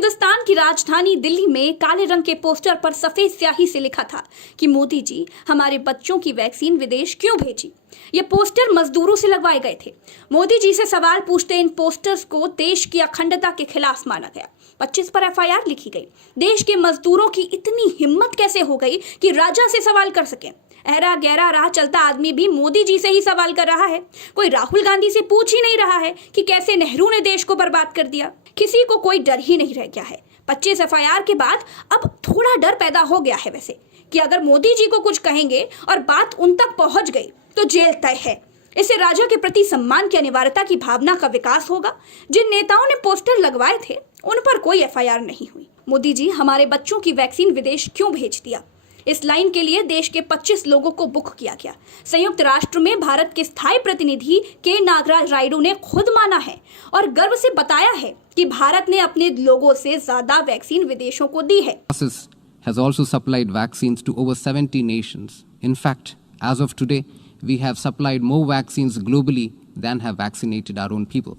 हिंदुस्तान की राजधानी दिल्ली में काले रंग के पोस्टर पर सफेद स्याही से लिखा था कि मोदी जी हमारे बच्चों की वैक्सीन विदेश क्यों भेजी। ये पोस्टर मजदूरों से लगवाए गए थे। मोदी जी से सवाल पूछते इन पोस्टर्स को देश की अखंडता के खिलाफ माना गया। 25 पर एफआईआर लिखी गई। देश के मजदूरों की इतनी हिम्मत कैसे हो गई कि राजा से सवाल कर सकें। ऐरा गहरा राह चलता आदमी भी मोदी जी से ही सवाल कर रहा है। कोई राहुल गांधी से पूछ ही नहीं रहा है कि कैसे नेहरू ने देश को बर्बाद कर दिया। किसी को कोई डर ही नहीं रह गया है। 25 एफआईआर के बाद अब थोड़ा डर पैदा हो गया है वैसे कि अगर मोदी जी को कुछ कहेंगे और बात उन तक पहुंच गई तो जेल तय है। इससे राजा के प्रति सम्मान की अनिवार्यता की भावना का विकास होगा। जिन नेताओं ने पोस्टर लगवाए थे उन पर कोई एफआईआर नहीं हुई। मोदी जी हमारे बच्चों की वैक्सीन विदेश क्यों भेज दिया, इस लाइन के लिए देश के 25 लोगों को बुक किया गया। संयुक्त राष्ट्र में भारत के स्थायी प्रतिनिधि के नागराज रायडू ने खुद माना है और गर्व से बताया है कि भारत ने अपने लोगों से ज्यादा वैक्सीन विदेशों को दी है। Has also supplied vaccines to over 70 nations. In fact, as of today, we have supplied more vaccines globally than have vaccinated our own people.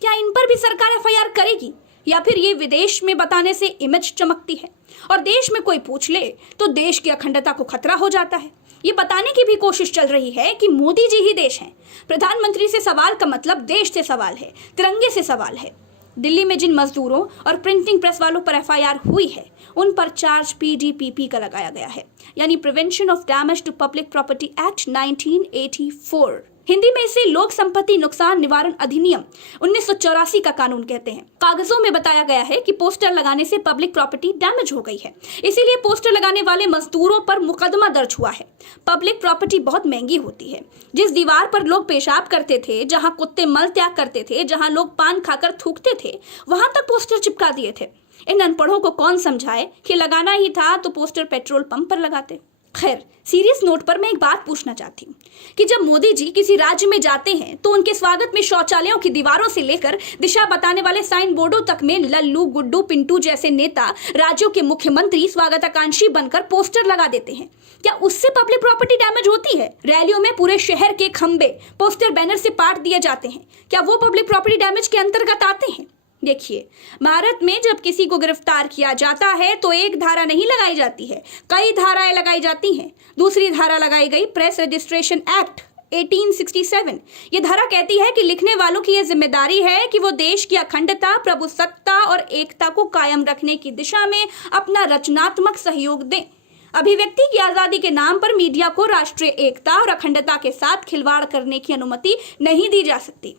क्या इन पर भी सरकार एफआईआर करेगी या फिर ये विदेश में बताने से इमेज चमकती है और देश में कोई पूछ ले तो देश की अखंडता को खतरा हो जाता है। ये बताने की भी कोशिश चल रही है कि मोदी जी ही देश हैं। प्रधानमंत्री से सवाल का मतलब देश से सवाल है, तिरंगे से सवाल है। दिल्ली में जिन मजदूरों और प्रिंटिंग प्रेस वालों पर एफआईआर हुई है उन पर चार्ज पीडीपीपी का लगाया गया है, यानी prevention of damage to public property act 1984। Hindi में इसे लोक संपत्ति नुकसान निवारण अधिनियम 1984 का कानून कहते हैं। कागजों में बताया गया है कि पोस्टर लगाने से पब्लिक प्रॉपर्टी डैमेज हो गई है, इसीलिए पोस्टर लगाने वाले मजदूरों पर मुकदमा दर्ज हुआ है। पब्लिक प्रॉपर्टी बहुत महंगी होती है। जिस दीवार पर लोग पेशाब करते थे, जहां कुत्ते मल त्याग करते थे, जहां लोग पान खाकर थूकते थे, वहां तक पोस्टर चिपका दिए थे। इन अनपढ़ों को कौन समझाए कि लगाना ही था तो पोस्टर पेट्रोल पंप पर लगाते। खैर, सीरियस नोट पर मैं एक बात पूछना चाहती हूँ कि जब मोदी जी किसी राज्य में जाते हैं तो उनके स्वागत में शौचालयों की दीवारों से लेकर दिशा बताने वाले साइन बोर्डों तक में लल्लू, गुड्डू, पिंटू जैसे नेता, राज्यों के मुख्यमंत्री स्वागताकांक्षी बनकर पोस्टर लगा देते हैं। क्या उससे पब्लिक प्रॉपर्टी डैमेज होती है? रैलियों में पूरे शहर के खंबे पोस्टर बैनर से पाट दिए जाते हैं, क्या वो पब्लिक प्रॉपर्टी डैमेज के अंतर्गत आते हैं? देखिए, भारत में जब किसी को गिरफ्तार किया जाता है तो एक धारा नहीं लगाई जाती है, कई धाराएं लगाई जाती हैं। दूसरी धारा लगाई गई प्रेस रजिस्ट्रेशन एक्ट 1867। ये धारा कहती है कि लिखने वालों की यह जिम्मेदारी है कि वो देश की अखंडता, प्रभुसत्ता और एकता को कायम रखने की दिशा में अपना रचनात्मक सहयोग दें। अभिव्यक्ति की आजादी के नाम पर मीडिया को राष्ट्रीय एकता और अखंडता के साथ खिलवाड़ करने की अनुमति नहीं दी जा सकती।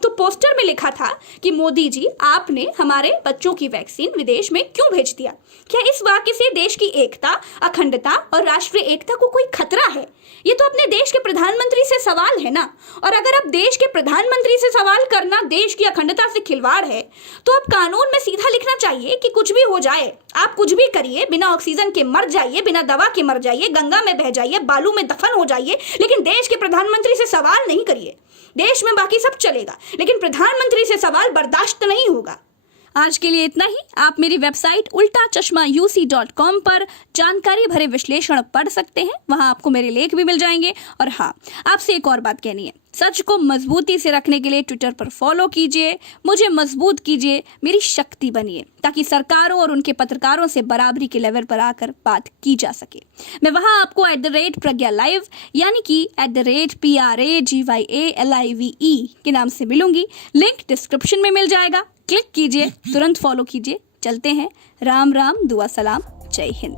तो पोस्टर में लिखा था कि मोदी जी आपने हमारे बच्चों की वैक्सीन विदेश में क्यों भेज दिया। क्या इस वाक्य से देश की एकता, अखंडता और राष्ट्रीय एकता को कोई खतरा है? ये तो अपने देश के प्रधानमंत्री से सवाल है ना। और अगर अब देश के प्रधानमंत्री से सवाल करना देश की अखंडता से खिलवाड़ है तो अब कानून में सीधा लिखना चाहिए कि कुछ भी हो जाए, आप कुछ भी करिए, बिना ऑक्सीजन के मर जाइए, बिना दवा के मर जाइए, गंगा में बह जाइए, बालू में दफन हो जाइए, लेकिन देश के प्रधानमंत्री से सवाल नहीं करिए। देश में बाकी सब चलेगा लेकिन प्रधानमंत्री से सवाल बर्दाश्त नहीं होगा। आज के लिए इतना ही। आप मेरी वेबसाइट ultachashma.uc.com पर जानकारी भरे विश्लेषण पढ़ सकते हैं, वहां आपको मेरे लेख भी मिल जाएंगे। और हाँ, आपसे एक और बात कहनी है, सच को मजबूती से रखने के लिए ट्विटर पर फॉलो कीजिए, मुझे मजबूत कीजिए, मेरी शक्ति बनिए, ताकि सरकारों और उनके पत्रकारों से बराबरी के लेवल पर आकर बात की जा सके। मैं वहां आपको @प्रज्ञा लाइव यानी कि @PRAGYALIVE के नाम से मिलूंगी। लिंक डिस्क्रिप्शन में मिल जाएगा, क्लिक कीजिए, तुरंत फॉलो कीजिए। चलते हैं। राम राम, दुआ सलाम, जय हिंद।